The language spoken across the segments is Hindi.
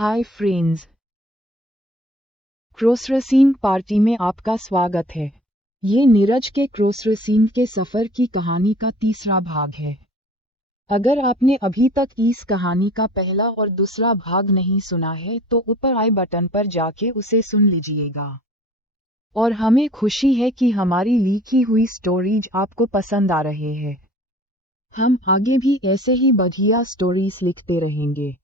हाय फ्रेंड्स, क्रॉसरसीन पार्टी में आपका स्वागत है। ये नीरज के क्रॉसरसीन के सफ़र की कहानी का तीसरा भाग है। अगर आपने अभी तक इस कहानी का पहला और दूसरा भाग नहीं सुना है तो ऊपर आई बटन पर जाके उसे सुन लीजिएगा। और हमें खुशी है कि हमारी लिखी हुई स्टोरीज आपको पसंद आ रहे हैं। हम आगे भी ऐसे ही बढ़िया स्टोरीज लिखते रहेंगे,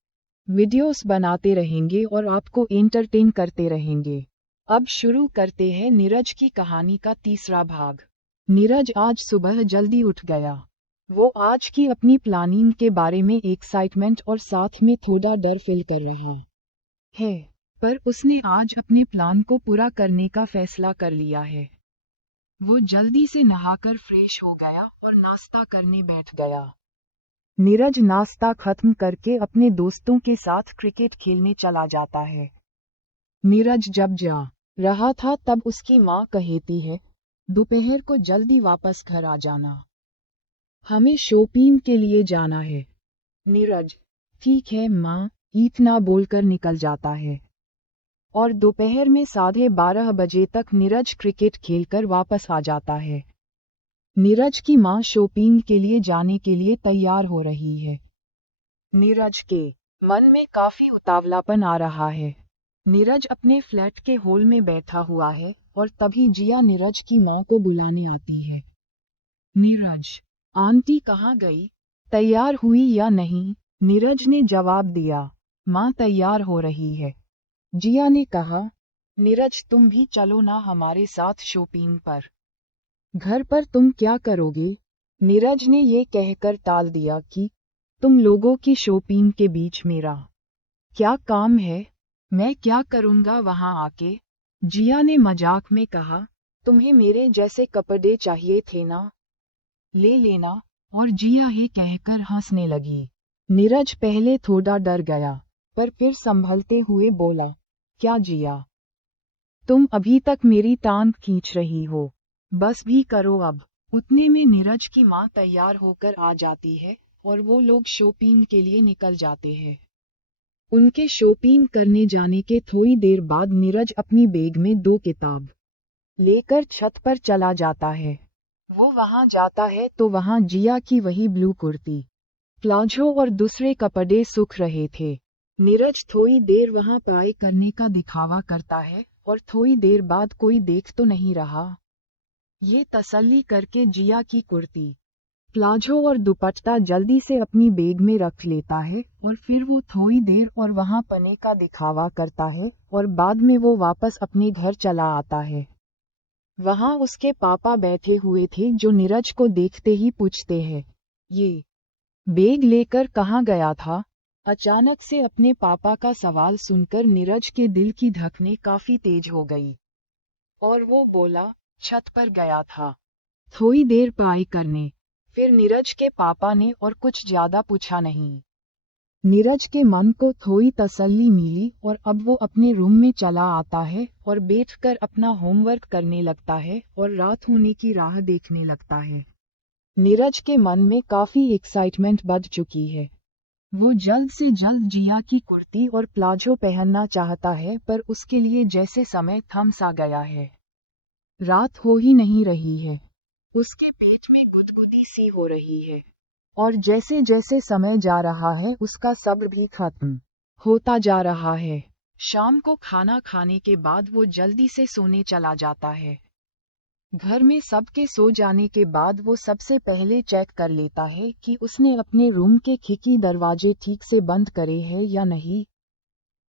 वीडियोस बनाते रहेंगे और आपको एंटरटेन करते रहेंगे। अब शुरू करते हैं नीरज की कहानी का तीसरा भाग। नीरज आज सुबह जल्दी उठ गया। वो आज की अपनी प्लानिंग के बारे में एक्साइटमेंट और साथ में थोड़ा डर फील कर रहा है, पर उसने आज अपने प्लान को पूरा करने का फैसला कर लिया है। वो जल्दी से नहाकर फ्रेश हो गया और नाश्ता करने बैठ गया। नीरज नाश्ता खत्म करके अपने दोस्तों के साथ क्रिकेट खेलने चला जाता है। नीरज जब जा रहा था तब उसकी माँ कहती है, दोपहर को जल्दी वापस घर आ जाना, हमें शॉपिंग के लिए जाना है। नीरज, ठीक है माँ, इतना बोलकर निकल जाता है। और दोपहर में 12:30 बजे तक नीरज क्रिकेट खेलकर वापस आ जाता है। नीरज की माँ शॉपिंग के लिए जाने के लिए तैयार हो रही है। नीरज के मन में काफी उतावलापन आ रहा है। नीरज अपने फ्लैट के हॉल में बैठा हुआ है और तभी जिया नीरज की माँ को बुलाने आती है। नीरज, आंटी कहाँ गई? तैयार हुई या नहीं? नीरज ने जवाब दिया, माँ तैयार हो रही है। जिया ने कहा, नीरज तुम भी चलो ना हमारे साथ शॉपिंग पर। घर पर तुम क्या करोगे? नीरज ने ये कहकर टाल दिया कि तुम लोगों की शॉपिंग के बीच मेरा क्या काम है? मैं क्या करूंगा वहां आके? जिया ने मजाक में कहा, तुम्हें मेरे जैसे कपड़े चाहिए थे ना, ले लेना। और जिया ये कहकर हंसने लगी। नीरज पहले थोड़ा डर गया, पर फिर संभलते हुए बोला, क्या जिया, तुम अभी तक मेरी टांग खींच रही हो, बस भी करो अब। उतने में नीरज की माँ तैयार होकर आ जाती है और वो लोग शॉपिंग के लिए निकल जाते हैं। उनके शॉपिंग करने जाने के थोड़ी देर बाद नीरज अपनी बैग में 2 किताब लेकर छत पर चला जाता है। वो वहां जाता है तो वहां जिया की वही ब्लू कुर्ती, प्लाजो और दूसरे कपड़े सूख रहे थे। नीरज थोड़ी देर वहां पढ़ाई करने का दिखावा करता है और थोड़ी देर बाद कोई देख तो नहीं रहा, ये तसल्ली करके जिया की कुर्ती, प्लाजो और दुपट्टा जल्दी से अपनी बैग में रख लेता है और फिर वो थोड़ी देर और वहां पने का दिखावा करता है और बाद में वो वापस अपने घर चला आता है। वहां उसके पापा बैठे हुए थे जो नीरज को देखते ही पूछते हैं, ये बैग लेकर कहाँ गया था? अचानक से अपने पापा का सवाल सुनकर नीरज के दिल की धड़कनें काफी तेज हो गई और वो बोला, छत पर गया था थोड़ी देर पढ़ाई करने। फिर नीरज के पापा ने और कुछ ज्यादा पूछा नहीं। नीरज के मन को थोड़ी तसल्ली मिली और अब वो अपने रूम में चला आता है और बैठकर अपना होमवर्क करने लगता है और रात होने की राह देखने लगता है। नीरज के मन में काफी एक्साइटमेंट बढ़ चुकी है। वो जल्द से जल्द जिया की कुर्ती और प्लाजो पहनना चाहता है, पर उसके लिए जैसे समय थम सा गया है। रात हो ही नहीं रही है। उसके पेट में गुदगुदी सी हो रही है और जैसे जैसे समय जा रहा है उसका सब्र भी खत्म होता जा रहा है। शाम को खाना खाने के बाद वो जल्दी से सोने चला जाता है। घर में सबके सो जाने के बाद वो सबसे पहले चेक कर लेता है कि उसने अपने रूम के खिड़की दरवाजे ठीक से बंद करे हैं या नहीं।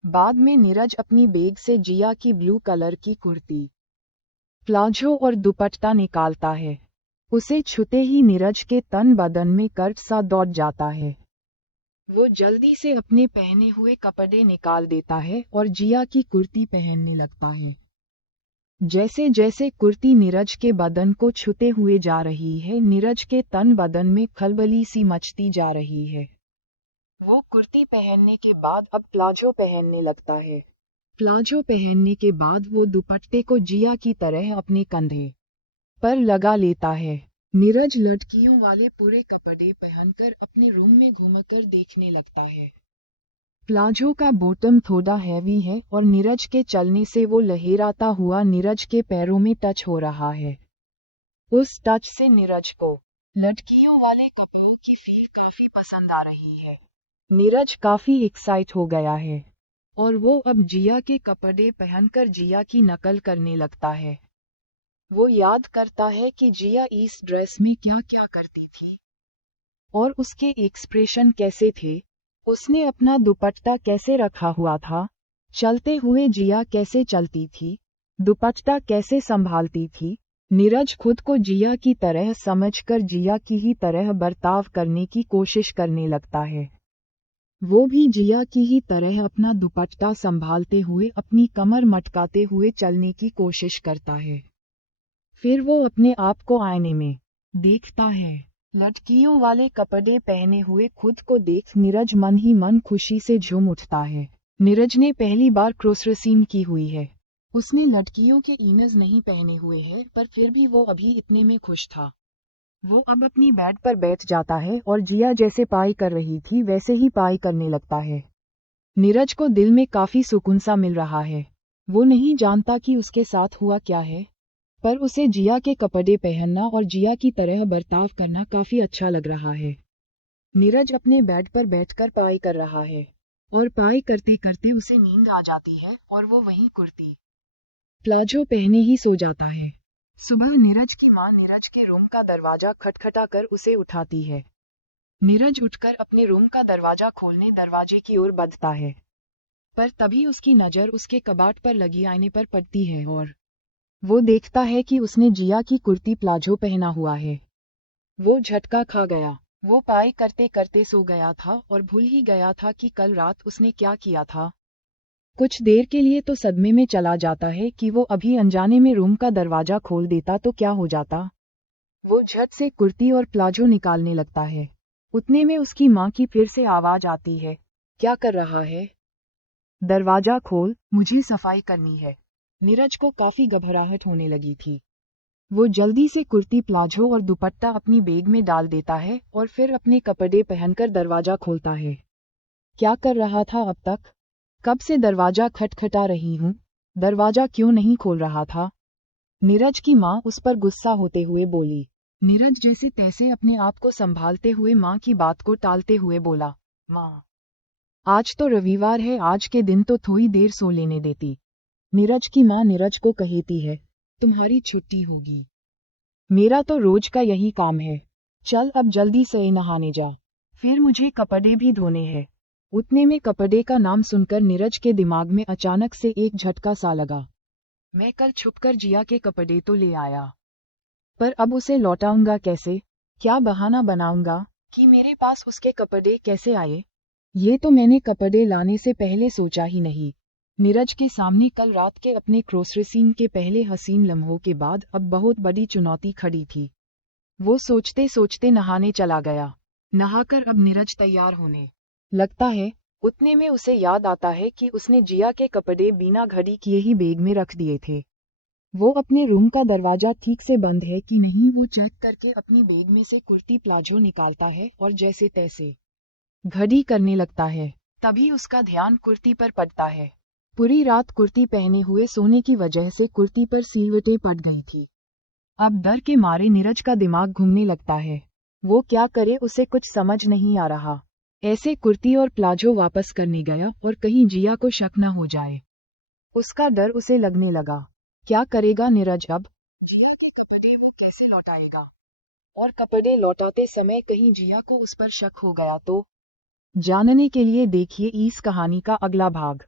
बाद में नीरज अपनी बैग से जिया की ब्लू कलर की कुर्ती, प्लाजो और दुपट्टा निकालता है। उसे छूते ही नीरज के तन बदन में कर्ट सा दौड़ जाता है। वो जल्दी से अपने पहने हुए कपड़े निकाल देता है और जिया की कुर्ती पहनने लगता है। जैसे जैसे कुर्ती नीरज के बदन को छूते हुए जा रही है, नीरज के तन बदन में खलबली सी मचती जा रही है। वो कुर्ती पहनने के बाद अब प्लाजो पहनने लगता है। प्लाजो पहनने के बाद वो दुपट्टे को जिया की तरह अपने कंधे पर लगा लेता है। नीरज लड़कियों वाले पूरे कपड़े पहनकर अपने रूम में घूमकर देखने लगता है। प्लाजो का बॉटम थोड़ा हैवी है और नीरज के चलने से वो लहराता हुआ नीरज के पैरों में टच हो रहा है। उस टच से नीरज को लड़कियों वाले कपड़ों की फील काफी पसंद आ रही है। नीरज काफी एक्साइट हो गया है और वो अब जिया के कपड़े पहनकर जिया की नकल करने लगता है। वो याद करता है कि जिया इस ड्रेस में क्या क्या करती थी और उसके एक्सप्रेशन कैसे थे। उसने अपना दुपट्टा कैसे रखा हुआ था, चलते हुए जिया कैसे चलती थी, दुपट्टा कैसे संभालती थी। नीरज खुद को जिया की तरह समझकर जिया की ही तरह बर्ताव करने की कोशिश करने लगता है। वो भी जिया की ही तरह अपना दुपट्टा संभालते हुए अपनी कमर मटकाते हुए चलने की कोशिश करता है। फिर वो अपने आप को आईने में देखता है। लड़कियों वाले कपड़े पहने हुए खुद को देख नीरज मन ही मन खुशी से झूम उठता है। नीरज ने पहली बार क्रॉस ड्रेसिंग की हुई है। उसने लड़कियों के इनर्स नहीं पहने हुए हैं, पर फिर भी वो अभी इतने में खुश था। वो अब अपनी बेड पर बैठ जाता है और जिया जैसे पाई कर रही थी वैसे ही पाई करने लगता है। नीरज को दिल में काफी सुकून सा मिल रहा है। वो नहीं जानता कि उसके साथ हुआ क्या है, पर उसे जिया के कपड़े पहनना और जिया की तरह बर्ताव करना काफी अच्छा लग रहा है। नीरज अपने बेड पर बैठकर पाई कर रहा है और पाई करते करते उसे नींद आ जाती है और वो वहीं कुर्ती प्लाजो पहने ही सो जाता है। सुबह नीरज की मां नीरज के रूम का दरवाजा खटखटा कर उसे उठाती है। नीरज उठकर अपने रूम का दरवाजा खोलने दरवाजे की ओर बढ़ता है, पर तभी उसकी नजर उसके कबाट पर लगी आईने पर पड़ती है और वो देखता है कि उसने जिया की कुर्ती प्लाजो पहना हुआ है। वो झटका खा गया। वो पाई करते करते सो गया था और भूल ही गया था कि कल रात उसने क्या किया था। कुछ देर के लिए तो सदमे में चला जाता है कि वो अभी अनजाने में रूम का दरवाजा खोल देता तो क्या हो जाता। वो झट से कुर्ती और प्लाजो निकालने लगता है। उतने में उसकी माँ की फिर से आवाज आती है, क्या कर रहा है? दरवाजा खोल, मुझे सफाई करनी है। नीरज को काफी घबराहट होने लगी थी। वो जल्दी से कुर्ती प्लाजो और दुपट्टा अपनी बैग में डाल देता है और फिर अपने कपड़े पहनकर दरवाजा खोलता है। क्या कर रहा था अब तक? कब से दरवाजा खटखटा रही हूँ, दरवाजा क्यों नहीं खोल रहा था? नीरज की माँ उस पर गुस्सा होते हुए बोली। नीरज जैसे तैसे अपने आप को संभालते हुए माँ की बात को टालते हुए बोला, माँ, आज तो रविवार है, आज के दिन तो थोड़ी देर सो लेने देती। नीरज की माँ नीरज को कहती है, तुम्हारी छुट्टी होगी। मेरा तो रोज का यही काम है। चल अब जल्दी से नहाने जा, फिर मुझे कपड़े भी धोने हैं। उतने में कपड़े का नाम सुनकर नीरज के दिमाग में अचानक से एक झटका सा लगा। मैं कल छुपकर जिया के कपड़े तो ले आया, पर अब उसे लौटाऊंगा कैसे? क्या बहाना बनाऊंगा कि मेरे पास उसके कपड़े कैसे आए? ये तो मैंने कपड़े लाने से पहले सोचा ही नहीं। नीरज के सामने कल रात के अपने क्रॉस ड्रेसिंग के पहले हसीन लम्हों के बाद अब बहुत बड़ी चुनौती खड़ी थी। वो सोचते सोचते नहाने चला गया। नहाकर अब नीरज तैयार होने लगता है। उतने में उसे याद आता है कि उसने जिया के कपड़े बिना घड़ी किए ही बैग में रख दिए थे। वो अपने रूम का दरवाजा ठीक से बंद है कि नहीं वो चेक करके अपनी बैग में से कुर्ती प्लाजो निकालता है और जैसे तैसे घड़ी करने लगता है। तभी उसका ध्यान कुर्ती पर पड़ता है। पूरी रात कुर्ती पहने हुए सोने की वजह से कुर्ती पर सिलवटें पड़ गई थी। अब डर के मारे नीरज का दिमाग घूमने लगता है। वो क्या करे उसे कुछ समझ नहीं आ रहा। ऐसे कुर्ती और प्लाजो वापस करने गया और कहीं जिया को शक न हो जाए। उसका डर उसे लगने लगा। क्या करेगा नीरज अब? जिया के कपड़े वो कैसे लौटाएगा? और कपड़े लौटाते समय कहीं जिया को उस पर शक हो गया तो? जानने के लिए देखिए इस कहानी का अगला भाग।